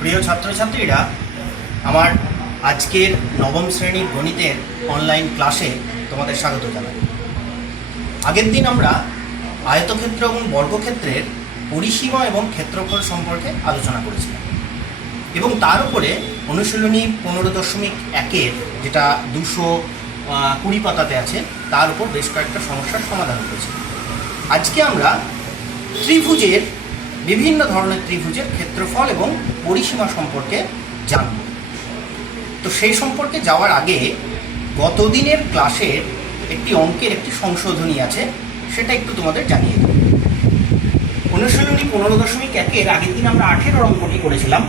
প্রিয় ছাত্রছাত্রীরা, আমার আজকের নবম শ্রেণীর গণিতের অনলাইন ক্লাসে তোমাদের স্বাগত জানাই। আগের দিন আমরা আয়তক্ষেত্র এবং বর্গক্ষেত্রের পরিসীমা এবং ক্ষেত্রফল সম্পর্কে আলোচনা করেছিলাম এবং তার উপরে অনুশীলনী 15.1-এর যেটা 220 পাতাতে আছে তার উপর বেশ কয়েকটা সমস্যার সমাধান করেছি। আজকে আমরা ত্রিভুজের বিভিন্ন ধরনের ত্রিভুজের ক্ষেত্রফল এবং পরিসীমা সম্পর্কে জানব। তো সেই সম্পর্কে যাওয়ার আগে গত দিনের ক্লাসের একটি অঙ্কের একটি সংশোধনী আছে, সেটা একটু তোমাদের জানিয়ে দেব। অনুশীলনী 15.1-এর আগের দিন আমরা 18 অঙ্কটি করেছিলাম।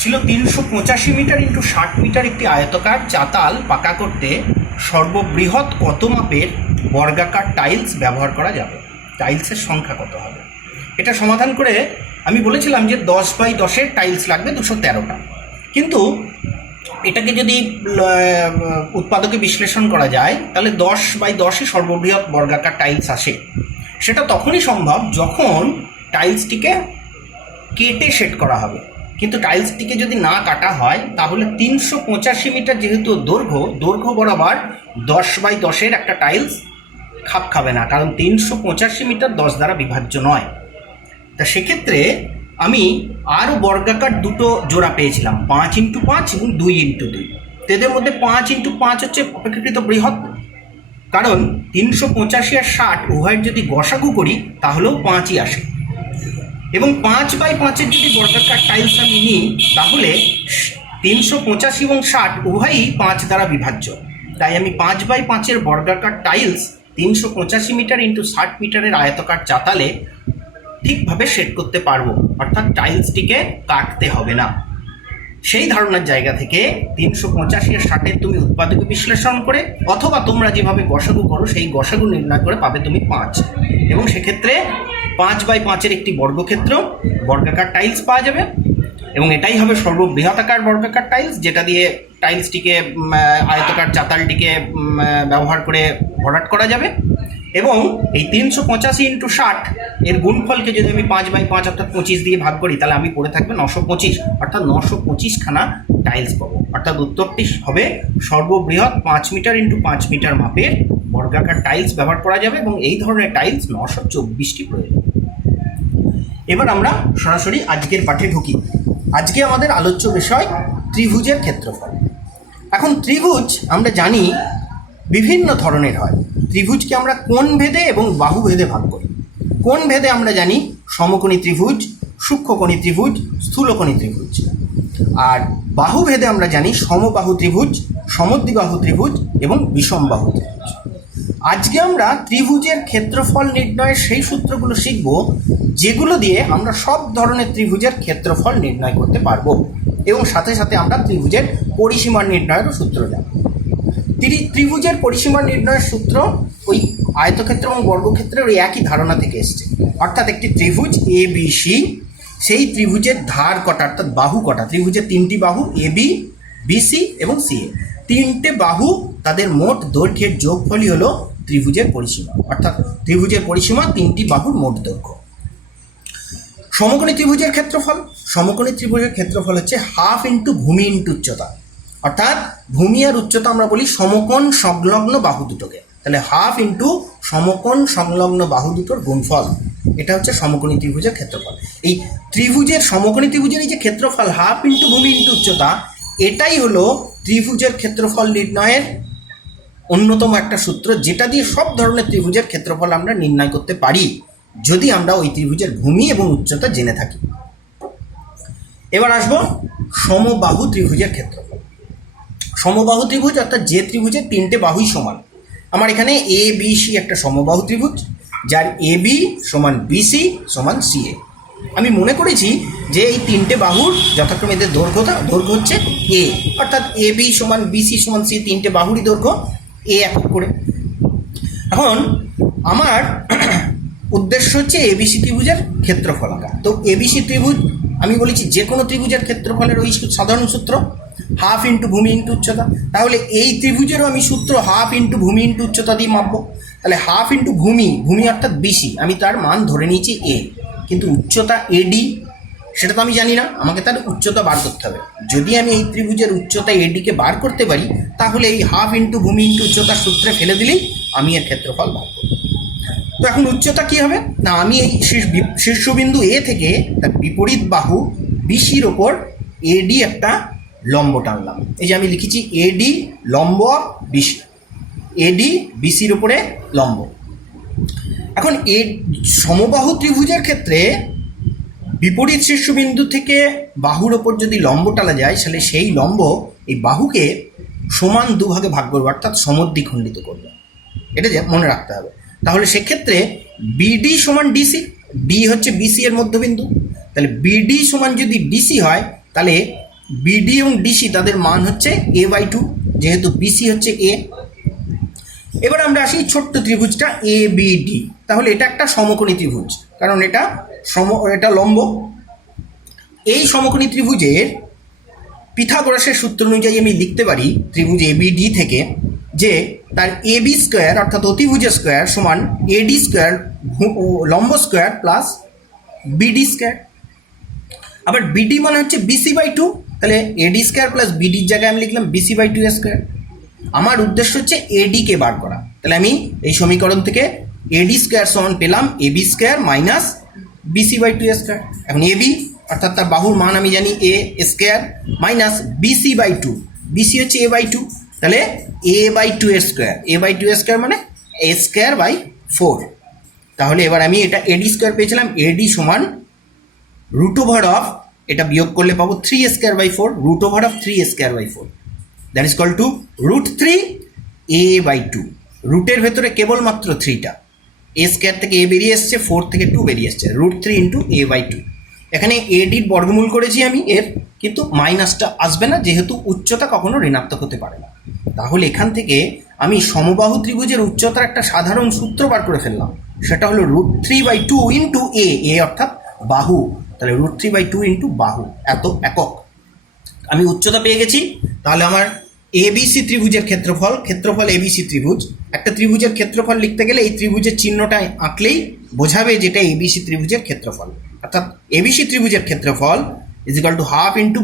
ছিল 385 মিটার × 60 মিটার একটি আয়তকার চাতাল পাকা করতে সর্ববৃহৎ কত মাপের বর্গাকার টাইলস ব্যবহার করা যাবে, টাইলসের সংখ্যা কত হবে। এটা সমাধান করে আমি বলেছিলাম যে 10x10-এর টাইলস লাগবে 213টা, কিন্তু এটাকে যদি উৎপাদকে বিশ্লেষণ করা যায় তাহলে 10x10-ই সর্ববৃহৎ বর্গাকার টাইলস আসে। সেটা তখনই সম্ভব যখন টাইলসটিকে কেটে সেট করা হবে, কিন্তু টাইলসটিকে যদি না কাটা হয় তাহলে 385 মিটার যেহেতু দৈর্ঘ্য বরাবর 10x10-এর একটা টাইলস খাপ খাবে না, কারণ 385 মিটার 10 দ্বারা বিভাজ্য নয়। তা সেক্ষেত্রে আমি আরও বর্গাকার দুটো জোড়া পেয়েছিলাম, 5x5 এবং 2x2। এদের মধ্যে 5x5 হচ্ছে অপেক্ষাকৃত বৃহৎ, কারণ 385 আর 60 উভয়ের যদি গসাগু করি তাহলেও 5ই আসে। এবং 5x5-এর যদি বর্গাকার টাইলস আমি নিই তাহলে 385 এবং 60 উভয়ই 5 দ্বারা বিভাজ্য। তাই আমি 5x5-এর বর্গাকার টাইলস 385 মিটার × 60 মিটারের আয়তকার চাতালে ঠিকভাবে সেট করতে পারবো, অর্থাৎ টাইলসটিকে কাটতে হবে না। সেই ধারণার জায়গা থেকে 385 আর 60-এর তুমি উৎপাদকে বিশ্লেষণ করে অথবা তোমরা যেভাবে গসাগু করো সেই গসাগু নির্ণয় করে পাবে তুমি 5, এবং সেক্ষেত্রে 5x5-এর একটি বর্গক্ষেত্র বর্গাকার টাইলস পাওয়া যাবে, এবং এটাই হবে সর্ববৃহৎ বর্গাকার টাইলস, যেটা দিয়ে টাইলসটিকে আয়তকার চাতালটিকে ব্যবহার করে ভরাট করা যাবে। এবং এই 385 × 60 এর গুণফলকে যদি আমি 5x5 অর্থাৎ 25 দিয়ে ভাগ করি তাহলে আমি পড়ে থাকবে 925, অর্থাৎ 925খানা টাইলস পাবো। অর্থাৎ উত্তরটি হবে সর্ববৃহৎ 5 মিটার × 5 মিটার মাপের বর্গাকার টাইলস ব্যবহার করা যাবে, এবং এই ধরনের টাইলস 924টি প্রয়োজন। এবার আমরা সরাসরি আজকের পাঠে ঢুকি। আজকে আমাদের আলোচ্য বিষয় ত্রিভুজের ক্ষেত্রফল। এখন ত্রিভুজ আমরা জানি বিভিন্ন ধরনের হয়। ত্রিভুজকে আমরা কোণ ভেদে এবং বাহু ভেদে ভাগ করি। কোণ ভেদে আমরা জানি সমকোণী ত্রিভুজ, সূক্ষ্মকোণী ত্রিভুজ, স্থূলকোণী ত্রিভুজ। আর বাহু ভেদে আমরা জানি সমবাহু ত্রিভুজ, সমদ্বিবাহু ত্রিভুজ এবং বিষমবাহু ত্রিভুজ। আজকে আমরা ত্রিভুজের ক্ষেত্রফল নির্ণয়ের সেই সূত্রগুলো শিখব যেগুলো দিয়ে আমরা সব ধরনের ত্রিভুজের ক্ষেত্রফল নির্ণয় করতে পারবো, এবং সাথে সাথে আমরা ত্রিভুজের পরিসীমা নির্ণয়েরও সূত্র জানব। ত্রিভুজের পরিসীমা নির্ণয়ের সূত্র ওই আয়তক্ষেত্র এবং বর্গক্ষেত্রের ওই একই ধারণা থেকে এসছে। অর্থাৎ একটি ত্রিভুজ ABC, সেই ত্রিভুজের ধার কটা অর্থাৎ বাহু কটা, ত্রিভুজের 3টি বাহু AB, BC এবং CA, 3টে বাহু তাদের মোট দৈর্ঘ্যের যোগফলই হলো ত্রিভুজের পরিসীমা, অর্থাৎ ত্রিভুজের পরিসীমা 3টি বাহুর মোট দৈর্ঘ্য। সমকোণী ত্রিভুজের ক্ষেত্রফল, সমকোণী ত্রিভুজের ক্ষেত্রফল হচ্ছে হাফ × ভূমি × উচ্চতা, অর্থাৎ ভূমি আর উচ্চতা আমরা বলি সমকোণ সংলগ্ন বাহু দুটোকে, তাহলে হাফ × সমকোণ সংলগ্ন বাহু দুটোর গুণফল, এটা হচ্ছে সমকোণী ত্রিভুজের ক্ষেত্রফল। এই ত্রিভুজের সমকোণী ত্রিভুজের এই যে ক্ষেত্রফল হাফ × ভূমি × উচ্চতা, এটাই হলো ত্রিভুজের ক্ষেত্রফল নির্ণয়ের অন্যতম একটা সূত্র, যেটা দিয়ে সব ধরনের ত্রিভুজের ক্ষেত্রফল আমরা নির্ণয় করতে পারি যদি আমরা ওই ত্রিভুজের ভূমি এবং উচ্চতা জেনে থাকি। এবার আসবো সমবাহু ত্রিভুজের ক্ষেত্রফল। সমবাহু ত্রিভুজ অর্থাৎ যে ত্রিভুজের 3টে বাহুই সমান। আমার এখানে ABC একটা সমবাহু ত্রিভুজ, যার AB = BC = CA। আমি মনে করেছি যে এই 3টে বাহুর যথাক্রমে এদের দৈর্ঘ্য হচ্ছে A, অর্থাৎ AB = BC = C, 3টে বাহুরই দৈর্ঘ্য A একক করে। এখন আমার উদ্দেশ্য হচ্ছে ABC ত্রিভুজের ক্ষেত্রফল আঁকা। তো ABC ত্রিভুজ আমি বলেছি যে কোনো ত্রিভুজের ক্ষেত্রফলের ওই সাধারণ সূত্র হাফ × ভূমি × উচ্চতা। তাহলে এই ত্রিভুজেরও আমি সূত্র হাফ × ভূমি × উচ্চতা দিয়ে মাপবো। তাহলে হাফ × ভূমি অর্থাৎ BC, আমি তার মান ধরে নিয়েছি A, কিন্তু উচ্চতা AD, সেটা তো আমি জানি না, আমাকে তার উচ্চতা বার করতে হবে। যদি আমি এই ত্রিভুজের উচ্চতা এডিকে বার করতে পারি, তাহলে এই হাফ ইন্টু ভূমি ইন্টু উচ্চতার সূত্রে ফেলে দিলেই আমি এর ক্ষেত্রফল বার করব। তো এখন উচ্চতা কি হবে না, আমি এই শীর্ষবিন্দু এ থেকে তার বিপরীত বাহু বিসির ওপর এডি একটা লম্ব টানলাম। এই যে আমি লিখেছি এডি লম্ব বিসি, এডি বিসির উপরে লম্ব। এখন এ সমবাহু ত্রিভুজের ক্ষেত্রে বিপরীত শীর্ষবিন্দু থেকে বাহুর ওপর যদি লম্ব টানা যায়, তাহলে সেই লম্ব এই বাহুকে সমান দুভাগে ভাগ করবে, অর্থাৎ সমদ্বিখণ্ডিত করবে। এটা যে মনে রাখতে হবে। তাহলে সেক্ষেত্রে বিডি সমান ডিসি, ডি হচ্ছে বিসি এর মধ্যবিন্দু, তাহলে বিডি সমান যদি ডিসি হয়, তাহলে বিডি এবং ডিসি তাদের মান হচ্ছে a/2, যেহেতু বিসি হচ্ছে এ। এবার আমরা আসি ছোট্ট ত্রিভুজটা এ বি ডি। তাহলে এটা একটা সমকোণী ত্রিভুজ, কারণ এটা লম্ব। এই সমকোণী ত্রিভুজের পিথাগোরাসের সূত্র অনুযায়ী আমি লিখতে পারি ত্রিভুজ এ বি ডি থেকে যে তার এ বি স্কোয়ার অর্থাৎ অতিভুজের স্কোয়ার সমান এডি স্কোয়ার লম্ব স্কোয়ার প্লাস বিডি স্কোয়ার। আবার বিডি মানে হচ্ছে BC/2, তাহলে এডি স্কোয়ার প্লাস বিডির জায়গায় আমি লিখলাম BC/2 স্কোয়ার। আমার উদ্দেশ্য হচ্ছে এডিকে বার করা, তাহলে আমি এই সমীকরণ থেকে এডি স্কোয়ার সমান পেলাম AB square minus BC/2 square. এখন এবি অর্থাৎ তার বাহুর মান আমি জানি A square minus BC/2, BC হচ্ছে a/2, তাহলে a/2 স্কোয়ার, a/2 স্কোয়ার মানে a স্কোয়ার বাই 4। তাহলে এবার আমি এটা এডি স্কোয়ার পেয়েছিলাম, এডি সমান রুট ওভার অফ, এটা বিয়োগ করলে পাবো 3 square by 4, root over of 3 square by 4, that is equal to √3 a/2। রুটের ভেতরে কেবলমাত্র 3টা, এ স্কোয়ার থেকে এ বেরিয়ে এসছে, 4 থেকে 2 বেরিয়ে এসছে, √3 ইন্টু a/2। এখানে এডির বর্গমূল করেছি আমি এর, কিন্তু মাইনাসটা আসবে না যেহেতু উচ্চতা কখনো ঋণাত্মক হতে পারে না। তাহলে এখান থেকে আমি সমবাহু ত্রিভুজের উচ্চতার একটা সাধারণ সূত্র বার করে ফেললাম, সেটা হলো √3/2 ইন্টু এ অর্থাৎ বাহু, তাহলে √3/2 ইন্টু বাহু, এত একক। আমি উচ্চতা পেয়ে গেছি। তাহলে আমার এবিসি ত্রিভুজের ক্ষেত্রফল এবিসি ত্রিভুজ, একটা ত্রিভুজের ক্ষেত্রফল লিখতে গেলে এই ত্রিভুজের চিহ্নটা আঁকলেই বোঝাবে যেটা এবিসি ত্রিভুজের ক্ষেত্রফল, অর্থাৎ এবিসি ত্রিভুজের ক্ষেত্রফল is equal to half into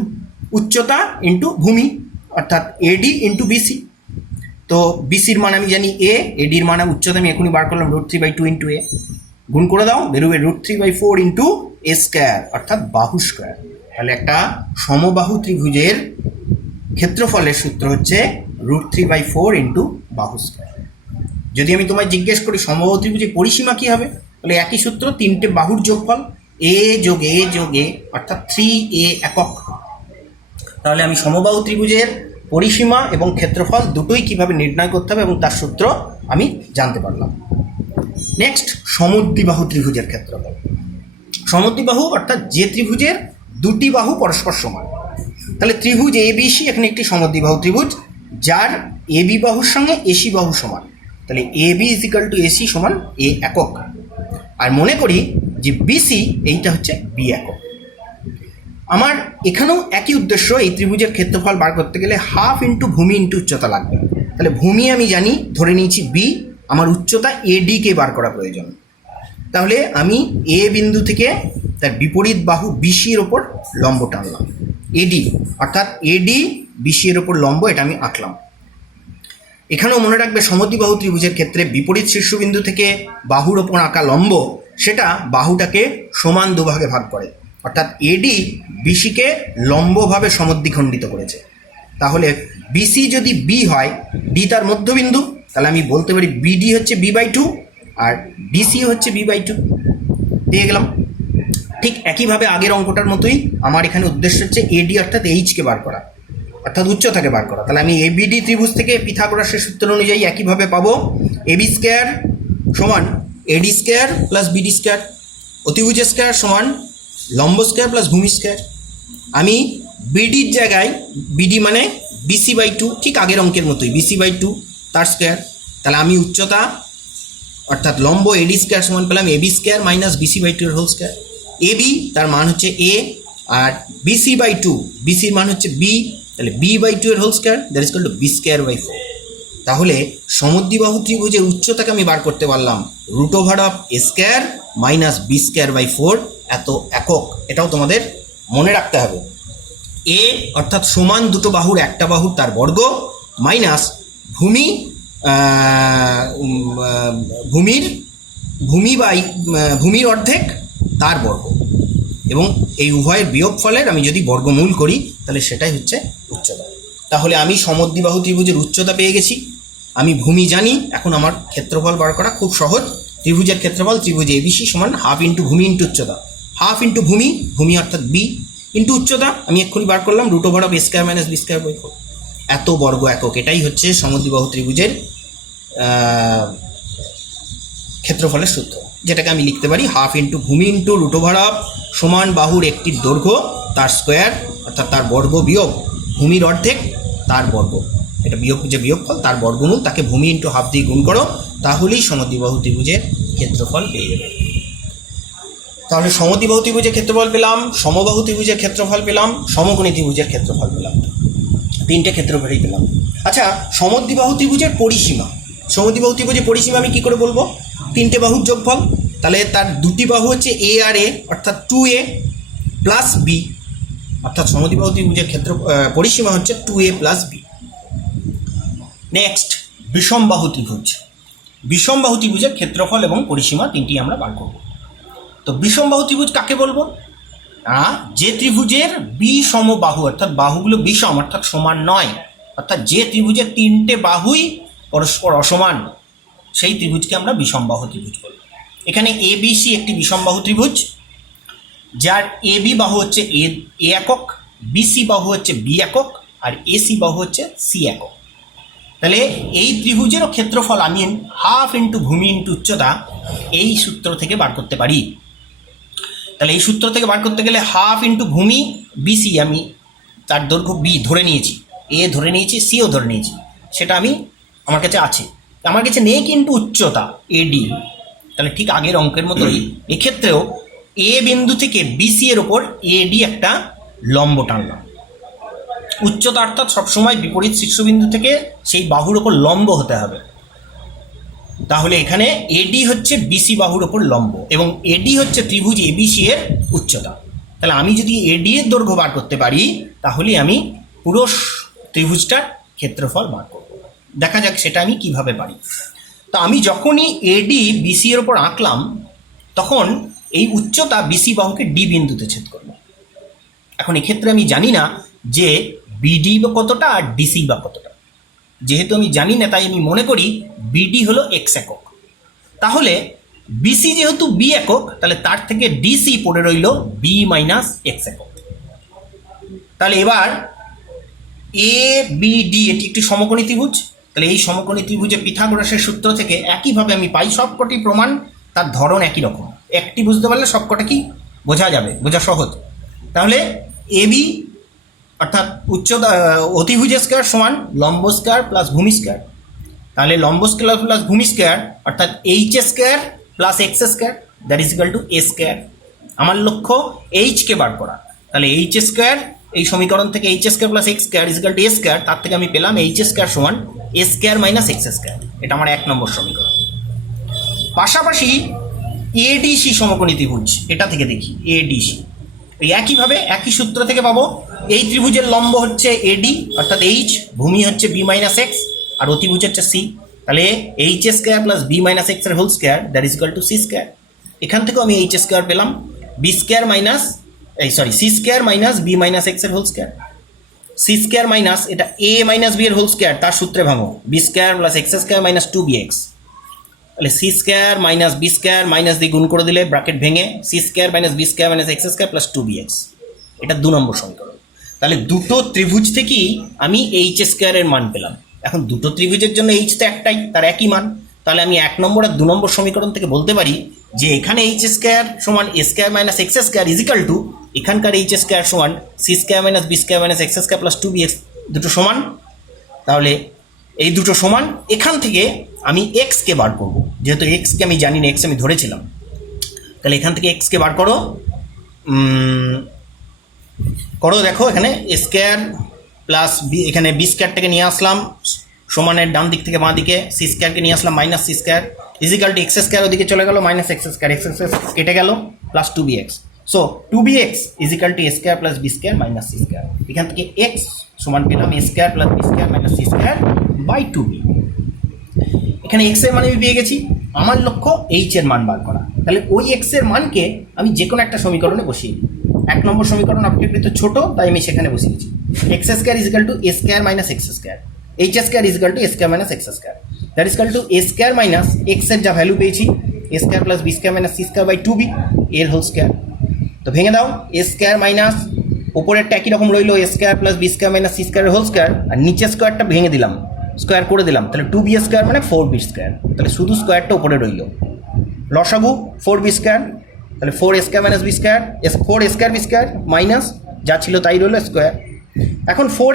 উচ্চতা ইন্টু ভূমি, অর্থাৎ এডি ইন্টু বিসি। তো বিসির মান আমি জানি এ, এডির মান উচ্চতা আমি এখনই বার করলাম √3/2 ইন্টু এ, গুণ করে দাও, বেরোবে √3/4 ইন্টু এ স্কোয়ার অর্থাৎ বাহু স্কোয়ার। তাহলে একটা সমবাহু ত্রিভুজের ক্ষেত্রফলের সূত্র হচ্ছে √3/4 ইন্টু বাহু স্কোয়ার। যদি আমি তোমায় জিজ্ঞেস করি সমবাহু ত্রিভুজের পরিসীমা কী হবে, তাহলে একই সূত্র, 3টে বাহুর যোগফল এ যোগ এ অর্থাৎ 3a একক। তাহলে আমি সমবাহু ত্রিভুজের পরিসীমা এবং ক্ষেত্রফল দুটোই কিভাবে নির্ণয় করতে হবে এবং তার সূত্র আমি জানতে পারলাম। নেক্সট, সমদ্বিবাহু ত্রিভুজের ক্ষেত্রফল। সমদ্বিবাহু অর্থাৎ যে ত্রিভুজের দুটি বাহু পরস্পর সমান। তাহলে ত্রিভুজ এবিসি এখানে একটি সমদ্বিবাহু ত্রিভুজ যার এবি বাহুর সঙ্গে এসি বাহু সমান, তাহলে AB is equal to AC সমান এ একক। আর মনে করি যে বিসি এইটা হচ্ছে বি একক। আমার এখানেও একই উদ্দেশ্য, এই ত্রিভুজের ক্ষেত্রফল বার করতে গেলে হাফ ইন্টু ভূমি ইন্টু উচ্চতা লাগবে। তাহলে ভূমি আমি জানি, ধরে নিয়েছি বি, আমার উচ্চতা এডিকে বার করা প্রয়োজন। তাহলে আমি এ বিন্দু থেকে তার বিপরীত বাহু বিসির ওপর লম্ব টানলাম, এডি অর্থাৎ এডি বিসি এর ওপর লম্ব, এটা আমি আঁকলাম। এখানেও মনে রাখবে সমদ্বিবাহু ত্রিভুজের ক্ষেত্রে বিপরীত শীর্ষবিন্দু থেকে বাহুর ওপর আঁকা লম্ব সেটা বাহুটাকে সমান দুভাগে ভাগ করে, অর্থাৎ এডি বিসিকে লম্বভাবে সমদ্বিখণ্ডিত করেছে। তাহলে বিসি যদি বি হয়, ডি তার মধ্যবিন্দু, তাহলে আমি বলতে পারি বিডি হচ্ছে b/2 আর ডিসি হচ্ছে b/2, পেয়ে গেলাম। ঠিক একইভাবে আগের অঙ্কটার মতোই আমার এখানে উদ্দেশ্য হচ্ছে এডি অর্থাৎ এইচকে বার করা, অর্থাৎ উচ্চতাকে বার করা। তাহলে আমি এবিডি ত্রিভুজ থেকে পিথাগোরাসের সূত্র অনুযায়ী একইভাবে পাবো এবি স্কোয়ার সমান এডি স্কোয়ার প্লাস বিডি স্কোয়ার, অতিভুজ স্কোয়ার সমান লম্ব স্কোয়ার প্লাস ভূমি স্কোয়ার। আমি বিডির জায়গায় বিডি মানে BC/2, ঠিক আগের অঙ্কের মতোই BC/2 তার স্কোয়ার। তাহলে আমি উচ্চতা অর্থাৎ লম্ব এডি স্কোয়ার সমান পেলাম এবি স্কোয়ার মাইনাস BC/2 এর হোল স্কোয়ার। এবি তার মান হচ্ছে এ আর BC/2 বিসির মান হচ্ছে বি, তাহলে b/2 এর whole square, that is equal to b²/4। তাহলে সমদ্বিবাহু ত্রিভুজের উচ্চতাকে আমি বার করতে পারলাম √a² মাইনাস b²/4 এত একক। এটাও তোমাদের মনে রাখতে হবে এ অর্থাৎ সমান দুটো বাহুর একটা বাহুর তার বর্গ মাইনাস ভূমি ভূমির অর্ধেক তার বর্গ, এবং এই উভয়ের বিয়োগফলের আমি যদি বর্গমূল করি তাহলে সেটাই হচ্ছে উচ্চতা। তাহলে আমি সমদ্বিবাহু ত্রিভুজের উচ্চতা পেয়ে গেছি, আমি ভূমি জানি, এখন আমার ক্ষেত্রফল বার করা খুব সহজ। ত্রিভুজের ক্ষেত্রফল ত্রিভুজ এবিসি সমান হাফ ইন্টু ভূমি ইন্টু উচ্চতা, হাফ ইন্টু ভূমি অর্থাৎ বি ইন্টু উচ্চতা আমি এক্ষুনি বার করলাম √ of a square minus B square by 4, এত বর্গ একক। এটাই হচ্ছে সমদ্বিবাহু ত্রিভুজের ক্ষেত্রফলের সূত্র, যেটাকে আমি লিখতে পারি হাফ ইন্টু ভূমি ইন্টু √ অফ সমান বাহুর একটির দৈর্ঘ্য তার স্কোয়ার অর্থাৎ তার বর্গ বিয়োগ ভূমির অর্ধেক তার বর্গ, এটা বিয়োগফল তার বর্গমূল, তাকে ভূমি ইন্টু হাফ দিয়ে গুণ করো, তাহলেই সমদ্বিবাহু ত্রিভুজের ক্ষেত্রফল পেয়ে যাবে। তাহলে সমদ্বিবাহু ত্রিভুজের ক্ষেত্রফল পেলাম, সমবাহু ত্রিভুজের ক্ষেত্রফল পেলাম, সমকোণী ত্রিভুজের ক্ষেত্রফল পেলাম, তিনটে ক্ষেত্রফলই পেলাম। আচ্ছা, সমদ্বিবাহু ত্রিভুজের পরিসীমা, সমদ্বিবাহু ত্রিভুজের পরিসীমা আমি কী করে বলবো? তিনটে বাহুর যোগফল, তাহলে তার দুটি বাহু হচ্ছে এ আর এ অর্থাৎ 2a প্লাস বি, অর্থাৎ সমদ্বিবাহু ত্রিভুজের পরিসীমা হচ্ছে 2a প্লাস বি। নেক্সট, বিষমবাহু ত্রিভুজ, বিষমবাহু ত্রিভুজের ক্ষেত্রফল এবং পরিসীমা তিনটি আমরা বার করব। তো বিষমবাহু ত্রিভুজ কাকে বলবো? যে ত্রিভুজের বিষম বাহু অর্থাৎ বাহুগুলো বিষম অর্থাৎ সমান নয়, অর্থাৎ যে ত্রিভুজের তিনটে বাহুই পরস্পর অসমান, সেই ত্রিভুজকে আমরা বিষমবাহু ত্রিভুজ বলব। এখানে এবিসি একটি বিষমবাহু ত্রিভুজ, যার এবি বাহু হচ্ছে এ একক, বিসি বাহু হচ্ছে বি একক, আর এসি বাহু হচ্ছে সি একক। তাহলে এই ত্রিভুজেরও ক্ষেত্রফল আমি হাফ ইন্টু ভূমি ইন্টু উচ্চতা এই সূত্র থেকে বার করতে পারি। তাহলে এই সূত্র থেকে বার করতে গেলে হাফ ইন্টু ভূমি বিসি, আমি তার দৈর্ঘ্য বি ধরে নিয়েছি, এ ধরে নিয়েছি, সিও ধরে নিয়েছি, সেটা আমার কাছে আছে। আমার কাছে নেই কিন্তু উচ্চতা এডি, তাহলে ঠিক আগের অঙ্কের মতোই এক্ষেত্রেও এ বিন্দু থেকে বিসি এর ওপর এডি একটা লম্ব টানলাম। উচ্চতা অর্থাৎ সবসময় বিপরীত শীর্ষবিন্দু থেকে সেই বাহুর ওপর লম্ব হতে হবে। তাহলে এখানে এডি হচ্ছে বিসি বাহুর ওপর লম্ব এবং এডি হচ্ছে ত্রিভুজ এবিসি এর উচ্চতা। তাহলে আমি যদি এডি এর দৈর্ঘ্য বার করতে পারি তাহলে আমি পুরো ত্রিভুজটার ক্ষেত্রফল বার করব। দেখা যাক সেটা আমি কিভাবে পারি। তো আমি যখনই এডি বিসি এর ওপর আঁকলাম তখন এই উচ্চতা বিসি বাহুকে ডি বিন্দুতে ছেদ করল। এখন এক্ষেত্রে আমি জানি না যে বিডি বা কতটা আর ডিসি বা কতটা, যেহেতু আমি জানি না তাই আমি মনে করি বিডি হলো এক্স একক। তাহলে বিসি যেহেতু বি একক তাহলে তার থেকে ডিসি পড়ে রইল বি মাইনাস এক্স একক। তাহলে এবার এ বি ডি এটি একটি সমকোণী ত্রিভুজ। তাহলে এই সমকোণী ত্রিভুজে পিথাগোরাসের সূত্র থেকে একইভাবে আমি পাই সবকটি প্রমাণ, তার ধরন একই রকম। একটি বুঝতে পারলে সবকটা কি বোঝা যাবে, বোঝা সহজ। তাহলে এবি অর্থাৎ উচ্চতা অতিভুজ স্কয়ার সমান লম্ব স্কয়ার প্লাস ভূমি স্কয়ার। তাহলে লম্ব স্কয়ার প্লাস ভূমি স্কয়ার অর্থাৎ H square plus X square that is equal to A square. আমার লক্ষ্য এইচকে বার করা। তাহলে এইচ স্কয়ার, এই সমীকরণ থেকে H square plus X square is equal to A square, তার থেকে আমি পেলাম এইচ স্কয়ার সমান A square minus x square. এটা আমার 1 নম্বর সমীকরণ। পাশাপাশি এডিসি সমকোণী ত্রিভুজ, এটা থেকে দেখি এডিসি এই একইভাবে একই সূত্র থেকে পাবো। এই ত্রিভুজের লম্ব হচ্ছে এডি অর্থাৎ এইচ, ভূমি হচ্ছে বি মাইনাস এক্স, আর অতিভুজ হচ্ছে সি। তাহলে H square plus B minus X এর whole square that is equal to C square. এখান থেকেও আমি এইচ স্কয়ার পেলাম, B square minus C square minus B minus X এর whole square. C square minus এটা A minus B এর whole square, তার সূত্রে ভাঙো B square plus X square minus 2bx। তাহলে C square minus B square minus দিয়ে গুণ করে দিলে ব্র্যাকেট ভেঙে C square minus B square minus x square plus 2bx। এটা 2 নম্বর সমীকরণ। তাহলে দুটো ত্রিভুজ থেকেই আমি এইচ স্কয়ারের মান পেলাম। এখন দুটো ত্রিভুজের জন্য এইচ তো একটাই, তার একই মান। তাহলে আমি 1 নম্বর আর 2 নম্বর সমীকরণ থেকে বলতে পারি যে এখানে এইচ স্কয়ার সমান A square minus x square is equal to এখানকার এইচ স্কয়ার সমান C square minus B square minus x square plus 2bx। দুটো সমান, তাহলে এই দুটো সমান। এখান থেকে আমি এক্সকে বার করব, যেহেতু এক্সকে আমি জানি না, এক্স আমি ধরেছিলাম। তাহলে এখান থেকে এক্সকে বার করো, দেখো এখানে এ স্কয়ার প্লাস বি, এখানে বি স্কয়ারটাকে নিয়ে আসলাম সমানের ডান দিক থেকে বাঁ দিকে, সি স্কয়ারকে নিয়ে আসলাম minus C square is equal to X square ওদিকে চলে গেল minus x square, X square কেটে গেল plus 2bx। So two B X is equal to A square plus B square minus C square. এখান থেকে এক্স সমান পেলাম A square plus B square minus C square by two B. এখানে X এর মান আমি পেয়ে গেছি, আমার লক্ষ্য এইচ এর মান বার করা। তাহলে ওই এক্স এর মানকে আমি যে কোনো একটা সমীকরণে বসিয়ে দিই। 1 নম্বর সমীকরণ অপেক্ষাকৃত ছোট, তাই আমি সেখানে বসিয়েছি X square is equal to A square minus X square, H square is equal to A square minus X square, that is equal to A square minus X এর যা ভ্যালু পেয়েছি A square plus B square minus C square by two B এর whole square. তো ভেঙে দাও, এ square minus ওপরেরটা একই রকম রইলো A square plus B square minus C square whole square, আর নিচের স্কোয়ারটা ভেঙে দিলাম, স্কোয়ার করে দিলাম, তাহলে টু বি স্কোয়ার মানে ফোর বি স্কোয়ার, তাহলে শুধু স্কোয়ারটা উপরে রইল। লসাগু ফোর বি স্কোয়ার, তাহলে four square minus B square, four square B square minus যা ছিল তাই রইল স্কোয়ার। এখন ফোর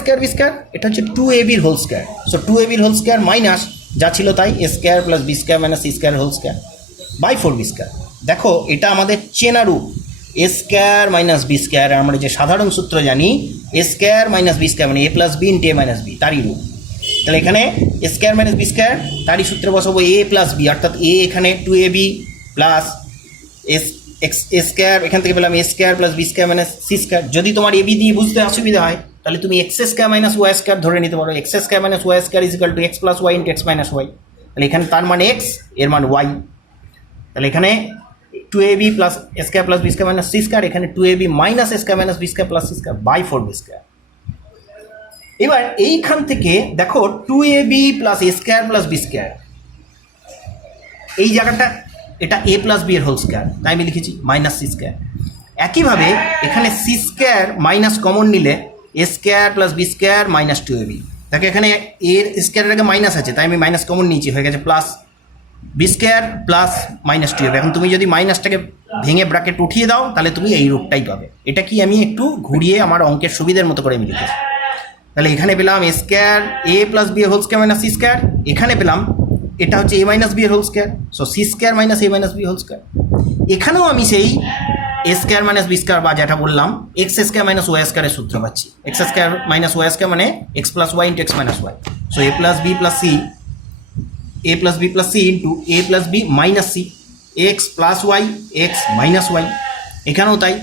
স্কোয়ার বি স্কোয়ার, এটা হচ্ছে টু এ বির whole square, so two A বির হোল স্কোয়ার মাইনাস যা ছিল তাই A square plus B square minus C square whole square by four B square. দেখো এটা আমাদের চেনা রূপ, A square minus B square, আমরা যে সাধারণ সূত্র জানি A square minus B square মানে A plus B into A minus B, তারই রূপ। তাহলে এখানে A square minus B square, তারই সূত্রে বসাবো এ প্লাস বি, অর্থাৎ এ এখানে two A B plus A square, এখান থেকে পেলাম A square plus B square minus C square. যদি তোমার এ বি দিয়ে বুঝতে অসুবিধা হয় তাহলে তুমি x square minus Y square ধরে নিতে পারো, x square minus Y square is equal to x plus Y into x minus y. তাহলে এখানে তার মানে এক্স, এর মান ওয়াই, তাহলে এখানে two A B plus A square plus B square minus C square, এখানে two A B minus A square minus B square plus C square by four B square. এবার এইখান থেকে দেখো two A B plus A square plus B square, এই জায়গাটা এটা A plus B এর whole square, তাই আমি লিখেছি মাইনাস সি স্কোয়ার। একইভাবে এখানে সি স্কোয়ার মাইনাস কমন নিলে A square plus B square minus two A B, তাকে এখানে এর স্কোয়ারের আগে মাইনাস আছে তাই আমি মাইনাস কমন নিয়েছি, হয়ে গেছে plus B square plus minus two A B. এখন তুমি যদি মাইনাসটাকে ভেঙে ব্র্যাকেট উঠিয়ে দাও তাহলে তুমি এই রূপটাই পাবে। এটা কি আমি একটু ঘুরিয়ে আমার অঙ্কের সুবিধার মতো করে আমি লিখেছি। তাহলে এখানে পেলাম A square A plus B এর whole square minus C square, এখানে পেলাম এটা হচ্ছে এ মাইনাস বি এর whole square, so C square minus A minus B whole square. এখানেও আমি সেই A square minus B square বা যেটা বললাম এক্স স্কোয়ার মাইনাস ওয়াই স্কোয়ারের সূত্র পাচ্ছি, X square minus Y square মানে X plus Y into x minus Y, so A plus B plus C, A plus B plus C into A plus B minus C, X plus Y X minus Y. এখানেও তাই,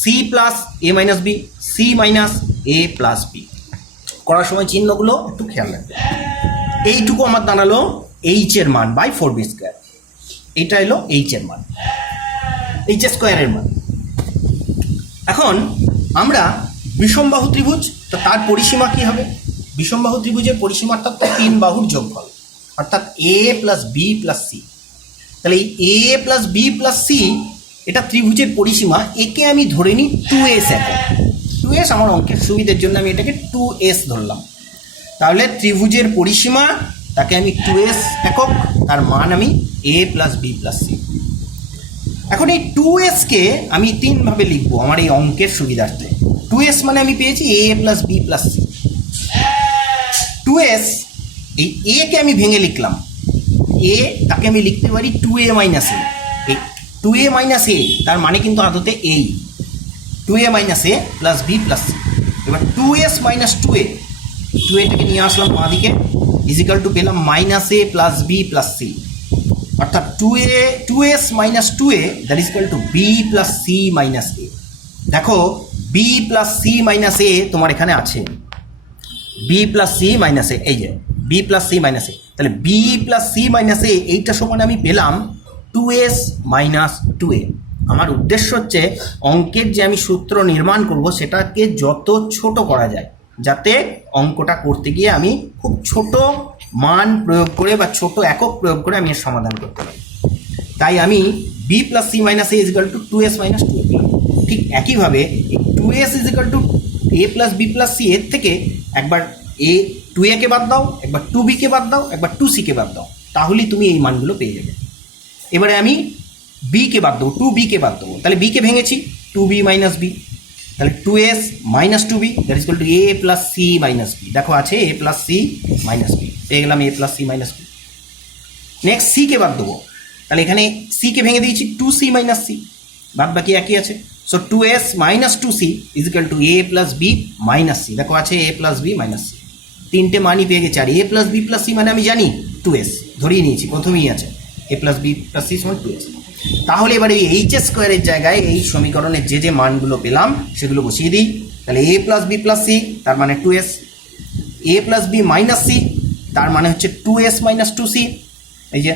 C plus A minus B, C minus A plus B. করার সময় চিহ্নগুলো একটু খেয়াল রাখবে। এইটুকু আমার দাঁড়ালো এইচ এর মান বাই ফোর বি স্কোয়ার, এইটা এলো এইচ এর মান, এইচ স্কোয়ারের মান। এখন আমরা বিষমবাহু ত্রিভুজ, তো তার পরিসীমা কি হবে? বিষমবাহু ত্রিভুজের পরিসীমা অর্থাৎ তিন বাহুর যোগফল, অর্থাৎ এ প্লাস বি প্লাস সি। তাহলে এই এ প্লাস বি প্লাস সি এটা ত্রিভুজের পরিসীমা, একে আমি ধরে নিই টু এস একক। টু এস আমার অঙ্কের সুবিধার জন্য আমি এটাকে টু এস ধরলাম। তাহলে ত্রিভুজের পরিসীমা তাকে আমি টু এস একক, তার মান আমি এ প্লাস বি প্লাস সি। এখন এই টু এসকে আমি তিনভাবে লিখবো আমার এই অঙ্কের সুবিধার্থে। টু এস মানে আমি পেয়েছি A plus B plus C. Two S এই এ কে আমি ভেঙে লিখলাম, এ তাকে আমি লিখতে পারি টু এ মাইনাস এ। এই টু এ মাইনাস এ তার মানে কিন্তু আদতে এই two A minus A plus B plus C. এবার টু এস মাইনাস টু এটাকে নিয়ে আসলাম বাঁ দিকে, ইজিক্যাল টু পেলাম minus A plus B plus C, অর্থাৎ two S minus two A that is equal to B plus C minus A. দেখো B plus C minus A তোমার এখানে আছে, B plus C minus A, এই যে B plus C minus A, তাহলে B plus C minus এ এইটা সমান আমি পেলাম টু এস মাইনাস টু এ। আমার উদ্দেশ্য হচ্ছে অঙ্কের যে আমি সূত্র নির্মাণ করব সেটাকে যত ছোট করা যায়, যাতে অঙ্কটা করতে গিয়ে আমি খুব ছোট মান প্রয়োগ করে বা ছোট একক প্রয়োগ করে আমি এর সমাধান করতে পারি। তাই আমি B plus C minus A is equal to two S minus two A পেলাম। ঠিক একইভাবে এই two S is equal to A plus B plus C এর থেকে একবার এ টু এ কে বাদ দাও, একবার টু বি কে বাদ দাও, একবার টু সি কে বাদ দাও, তাহলেই তুমি এই মানগুলো পেয়ে যাবে। এবারে আমি বি কে বাদ দেবো, টু বি কে বাদ দেবো, তাহলে বি কে ভেঙেছি টু বি মাইনাস বি, তাহলে two S minus two B that is equal to A plus C minus B. দেখো আছে এ প্লাস সি মাইনাস বি, পেয়ে গেলাম A plus C minus B. Next C কে বাদ দেবো, তাহলে এখানে সি কে ভেঙে দিয়েছি টু সি মাইনাস সি, বাদ বাকি একই আছে। So two S minus two c is equal to A plus B minus c. দেখো আছে এ প্লাস বি মাইনাস সি, তিনটে মানই পেয়ে গেছে। আর a plus B plus c মানে আমি জানি টু এস ধরিয়ে নিয়েছি, প্রথমেই আছে। এ প্লাস বি প্লাস সি সমান 2s। তাহলে এবার এই এইচ স্কোয়ারের জায়গায় এই সমীকরণের যে মানগুলো পেলাম সেগুলো বসিয়ে দিই। তাহলে A plus B plus C তার মানে 2s, A plus B minus C তার মানে হচ্ছে 2s মাইনাস 2c, এই যে।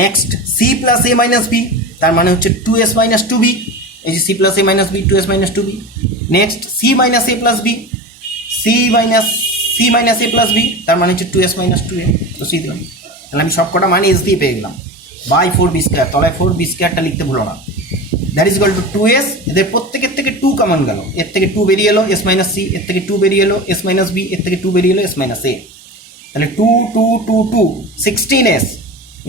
Next C plus A minus B তার মানে হচ্ছে 2s মাইনাস 2b, এই যে C plus A minus B 2s minus 2b। Next C minus A plus B, C minus A plus B তার মানে হচ্ছে 2s মাইনাস 2a, তো C দিলাম। তাহলে আমি সব কটা মানে এস দিয়ে পেয়ে গেলাম বাই 4b স্কোয়ার, তলায় 4b স্কোয়ারটা লিখতে ভুলো না। That is equal two 2s, এদের প্রত্যেকের থেকে 2 কমন গেল, এর থেকে 2 বেরিয়ে এলো s মাইনাস সি, এর থেকে 2 বেরিয়ে এলো s মাইনাস বি, এর থেকে 2 বেরিয়ে এলো s মাইনাস এ। তাহলে 2 2 2 2 16s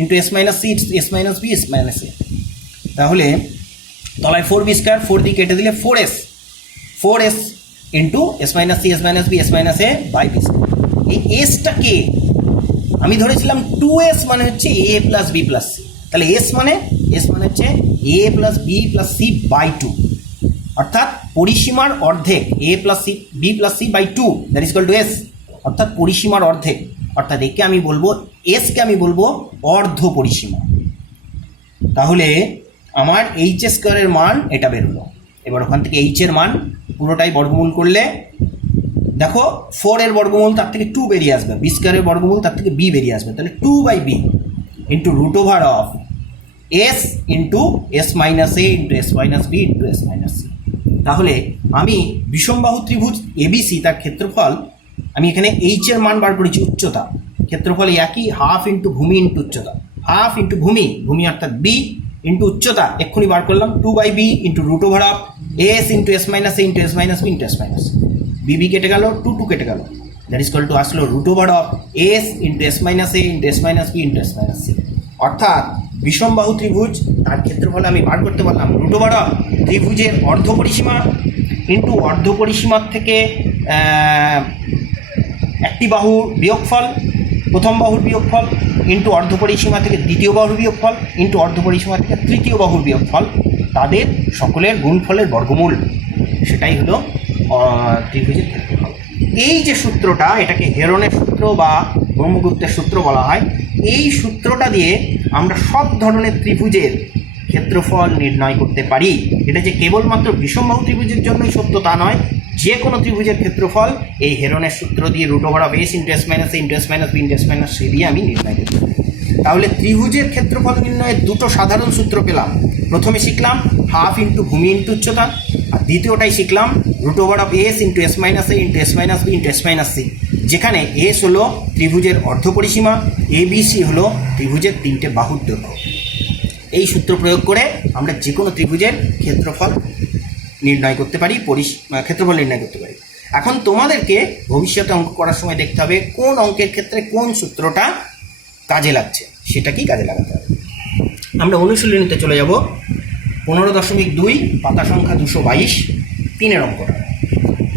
into s minus C, s minus B, s minus A. তাহলে তলায় 4b স্কোয়ার, 4 দিয়ে কেটে দিলে 4s into s minus C, s minus B, s minus A by B square. এই এসটা কে আমি ধরেছিলাম 2s মানে হচ্ছে a plus B plus C, তাহলে s মানে হচ্ছে a plus B plus C by 2, অর্থাৎ পরিসীমার অর্ধেক a plus C B plus C by 2, that is equal two s, অর্থাৎ পরিসীমার অর্ধেক। অর্থাৎ একে আমি বলবো, এসকে আমি বলবো অর্ধ পরিসীমা। তাহলে আমার এইচ স্কোয়ারের মান এটা বেরোলো। এবার ওখান থেকে এইচ এর মান পুরোটাই বর্গমূল করলে দেখো 4 এর বর্গমূল তার থেকে 2 বেরিয়ে আসবে, বি স্কোয়ারের বর্গমূল তার থেকে বি বেরিয়ে আসবে। তাহলে 2/b into root over of s into s minus a into s minus b into s minus c. তাহলে আমি বিষমবাহু ত্রিভুজ এবিসি তার ক্ষেত্রফল আমি এখানে এইচ এর মান বার করেছি, উচ্চতা ক্ষেত্রফল একই, হাফ ইন্টু ভূমি ইন্টু উচ্চতা, হাফ ইন্টু ভূমি অর্থাৎ বি ইন্টু উচ্চতা এক্ষুনি বার করলাম 2/b into root over of s into s minus a into s minus b into s minus b কেটে গেল, 2 কেটে গেল, দ্যাট ইজ ইকুয়াল টু আসলো root over of s into s minus a into s minus b into s minus c. অর্থাৎ বিষমবাহু ত্রিভুজ তার ক্ষেত্রফল আমি বার করতে পারলাম রুট ওভার অফ ত্রিভুজের অর্ধ পরিসীমা ইন্টু অর্ধ পরিসীমার থেকে একটি বাহুর বিয়োগফল, প্রথম বাহুর বিয়োগফল ইন্টু অর্ধ পরিসীমা থেকে দ্বিতীয় বাহুর বিয়োগফল ইন্টু অর্ধ পরিসীমা থেকে তৃতীয় বাহুর বিয়োগফল, তাদের সকলের গুণফলের বর্গমূল, সেটাই হলো ত্রিভুজের ক্ষেত্রফল। এই যে সূত্রটা, এটাকে হেরনের সূত্র বা ব্রহ্মগুপ্তের সূত্র বলা হয়। এই সূত্রটা দিয়ে আমরা সব ধরনের ত্রিভুজের ক্ষেত্রফল নির্ণয় করতে পারি। এটা যে কেবলমাত্র বিষমবাহু ত্রিভুজের জন্যই সত্য তা নয়, যে কোনো ত্রিভুজের ক্ষেত্রফল এই হেরনের সূত্র দিয়ে root over of s into s minus a into s minus b into s minus c দিয়ে আমি নির্ণয় করতে পারি। তাহলে ত্রিভুজের ক্ষেত্রফল নির্ণয়ের দুটো সাধারণ সূত্র পেলাম। প্রথমে শিখলাম হাফ ইন্টু ভূমি ইন্টু উচ্চতা, আর দ্বিতীয়টাই শিখলাম root over of s into s minus a into s minus b into s minus c, যেখানে এস হলো ত্রিভুজের অর্ধ পরিসীমা, এ বি সি হলো ত্রিভুজের 3টে বাহুর দৈর্ঘ্য। এই সূত্র প্রয়োগ করে আমরা যে কোনো ত্রিভুজের ক্ষেত্রফল নির্ণয় করতে পারি, ক্ষেত্রফল নির্ণয় করতে পারি। এখন তোমাদেরকে ভবিষ্যতে অঙ্ক করার সময় দেখতে হবে কোন অঙ্কের ক্ষেত্রে কোন সূত্রটা কাজে লাগছে, সেটা কি কাজে লাগাতে হবে। আমরা অনুশীলনীতে চলে যাব। 15.2 পাতা সংখ্যা 222, 3 অঙ্কটা।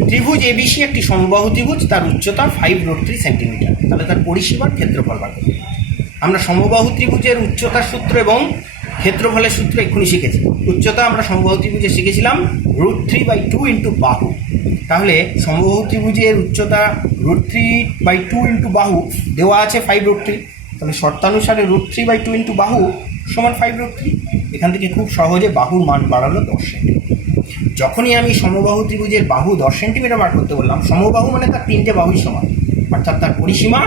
ত্রিভুজ এবিসি একটি সমবাহু ত্রিভুজ, তার উচ্চতা 5√3 সেন্টিমিটার। তাহলে তার পরিসীমার ক্ষেত্রফল বার করতে হবে। আমরা সমবাহু ত্রিভুজের উচ্চতার সূত্র এবং ক্ষেত্রফলের সূত্র এক্ষুনি শিখেছি। উচ্চতা আমরা সমবাহু ত্রিভুজে শিখেছিলাম √3/2 ইন্টু বাহু। তাহলে সমবাহু ত্রিভুজের উচ্চতা √3/2 ইন্টু বাহু দেওয়া আছে 5√3। তাহলে শর্তানুসারে √3/2 ইন্টু বাহু সমান 5√3। এখান থেকে খুব সহজে বাহুর মান বাড়ালো 10 সেন্টিমিটার। যখনই আমি সমবাহু ত্রিভুজের বাহু 10 সেন্টিমিটার বার করতে বললাম, সমবাহু মানে তার 3টে বাহুই সমান, অর্থাৎ তার পরিসীমা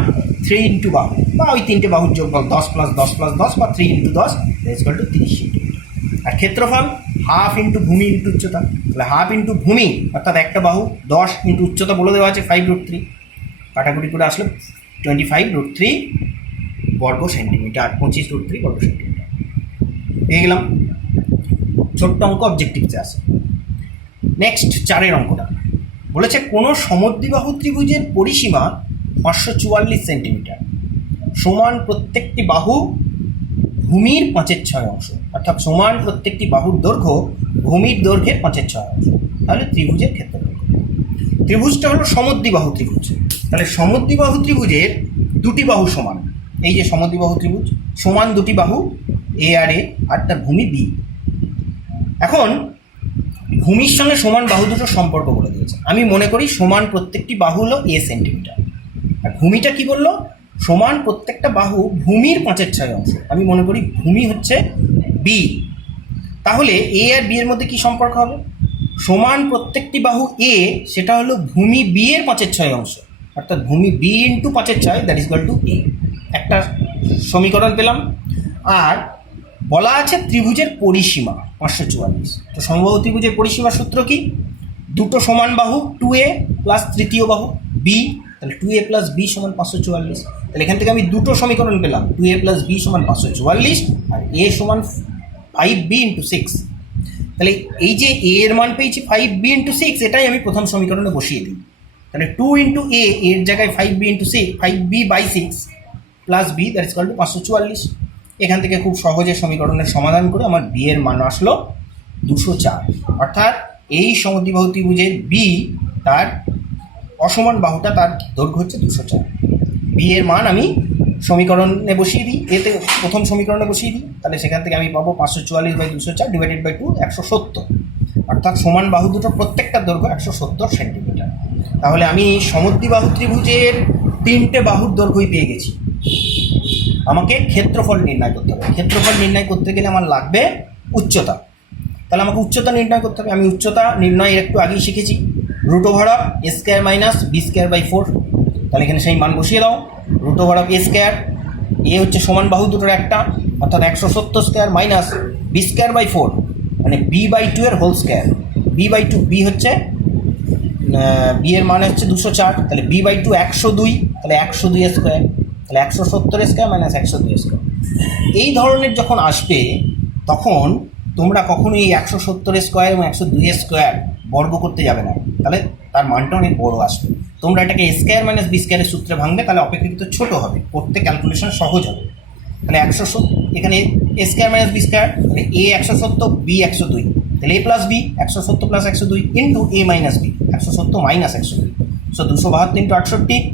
3 ইন্টু বাহু বা ওই 3টে বাহুর যোগফল 10 + 10 + 10 বা 3 ইন্টু 10 = 30 সেন্টিমিটার। আর ক্ষেত্রফল হাফ ইন্টু ভূমি ইন্টু উচ্চতা। তাহলে হাফ ইন্টু ভূমি অর্থাৎ একটা বাহু, 10 ইন্টু উচ্চতা বলে দেওয়া আছে 5√3, কাটাকুটি করে আসলো 25√3 বর্গ সেন্টিমিটার, 25√3 বর্গ সেন্টিমিটার পেয়ে গেলাম। ছোট্ট অঙ্ক অবজেক্টিভসে আসে। নেক্সট 4 অঙ্কটা বলেছে কোনো সমদ্বিবাহু ত্রিভুজের পরিসীমা 544 সেন্টিমিটার সমান প্রত্যেকটি বাহু ভূমির 5/6 অংশ, অর্থাৎ সমান প্রত্যেকটি বাহুর দৈর্ঘ্য ভূমির দৈর্ঘ্যের 5/6 অংশ। তাহলে ত্রিভুজের ক্ষেত্রফল। ত্রিভুজটা হলো সমদ্বিবাহু ত্রিভুজ। তাহলে সমদ্বিবাহু ত্রিভুজের দুটি বাহু সমান, এই যে সমদ্বিবাহু ত্রিভুজ সমান দুটি বাহু এ আর তার ভূমি বি। এখন ভূমির সঙ্গে সমান বাহু দুটো সম্পর্ক বলে দিয়েছে। আমি মনে করি সমান প্রত্যেকটি বাহু হলো এ সেন্টিমিটার, আর ভূমিটা কি বললো সমান প্রত্যেকটা বাহু ভূমির 5/6 অংশ। আমি মনে করি ভূমি হচ্ছে বি। তাহলে এ আর বি এর মধ্যে কি সম্পর্ক হবে? সমান প্রত্যেকটি বাহু এ, সেটা হলো ভূমি বি এর 5/6 অংশ, অর্থাৎ ভূমি B into 5/6, that is equal to A. একটা সমীকরণ পেলাম। আর বলা আছে ত্রিভুজের পরিসীমা 544। তো সমবাহু ত্রিভুজের পরিসীমার সূত্র কি? দুটো সমান বাহু 2a প্লাস তৃতীয় বাহু b, তাহলে 2a প্লাস b সমান 544। তাহলে এখান থেকে আমি দুটো সমীকরণ পেলাম, 2a প্লাস b সমান 544 আর a সমান 5b ইন্টু 6। তাহলে এই যে a এর মান পেয়েছি 5b ইন্টু 6, এটাই আমি প্রথম সমীকরণে বসিয়ে দিই। তাহলে 2 ইন্টু a এর জায়গায় 5b into 6, 5b by 6 plus b, that is equal to 544। এখান থেকে খুব সহজে সমীকরণের সমাধান করে আমার বি এর মান আসলো 204। অর্থাৎ এই সমদ্বিবাহু ত্রিভুজের বি, তার অসমান বাহুটা, তার দৈর্ঘ্য হচ্ছে 204। বি এর মান আমি সমীকরণে বসিয়ে দিই, এতে প্রথম সমীকরণে বসিয়ে দিই। তাহলে সেখান থেকে আমি পাবো 544/204 ডিভাইডেড বাই 2, 170। অর্থাৎ সমান বাহু দুটো প্রত্যেকটা দৈর্ঘ্য 170 সেন্টিমিটার। তাহলে আমি সমদ্বিবাহু ত্রিভুজের 3টে বাহুর দৈর্ঘ্যই পেয়ে গেছি। আমাকে ক্ষেত্রফল নির্ণয় করতে হবে। ক্ষেত্রফল নির্ণয় করতে গেলে আমার লাগবে উচ্চতা। তাহলে আমাকে উচ্চতা নির্ণয় করতে হবে। আমি উচ্চতা নির্ণয়ের একটু আগেই শিখেছি, root over of a square minus b square by 4। তাহলে এখানে সেই মান বসিয়ে দাও। Root over of a square, A হচ্ছে সমান বাহু দুটোর একটা, অর্থাৎ 170 square minus b square by 4, মানে b বাই 2 এর whole square. b by 2, b হচ্ছে b এর মান হচ্ছে 204, তাহলে b বাই 2 102, তাহলে 102 স্কোয়ার, তাহলে 170 স্কোয়ার মাইনাস 102 স্কোয়ার। এই ধরনের যখন আসবে তখন তোমরা কখনো এই 170 স্কোয়ার এবং 102 স্কোয়ার বর্গ করতে যাবে না, তাহলে তার মানটা অনেক বড় আসবে। তোমরা এটাকে এ স্কোয়ার মাইনাস বি স্কোয়ারের সূত্রে ভাঙবে, তাহলে অপেক্ষাকৃত ছোট হবে, করতে ক্যালকুলেশন সহজ হবে। তাহলে 170, এখানে A square minus B square, তাহলে এ 170 বি 102, তাহলে A plus B 170 plus 102 into A minus B 170 minus 102, so 272 into 68।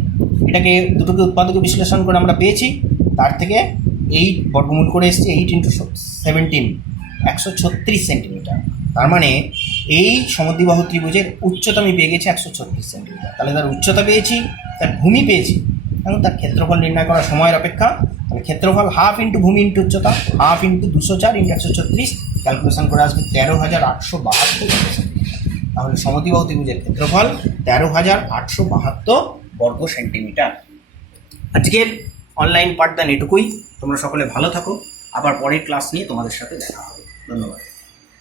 এটাকে দুটোকে উৎপাদকে বিশ্লেষণ করে আমরা পেয়েছি, তার থেকে 8 বর্গমূল করে এসেছে, 8 ইন্টু 17, 136 সেন্টিমিটার। তার মানে এই সমদ্বিবাহু ত্রিভুজের উচ্চতা আমি পেয়ে গেছি 136 সেন্টিমিটার। তাহলে তার উচ্চতা পেয়েছি, তার ভূমি পেয়েছি, এবং তার ক্ষেত্রফল নির্ণয় করার সময়ের অপেক্ষা। তাহলে ক্ষেত্রফল হাফ ইন্টু ভূমি ইন্টু উচ্চতা, হাফ ইন্টু 204 ইন্টু 136, ক্যালকুলেশন করে আসবে 13,872। তাহলে সমদ্বিবাহু ত্রিভুজের ক্ষেত্রফল 13,872 বর্গ সেন্টিমিটার। আজকের অনলাইন পাঠদান এটুকুই। তোমরা সকলে ভালো থাকো। আবার পরের ক্লাস নিয়ে তোমাদের সাথে দেখা হবে। ধন্যবাদ।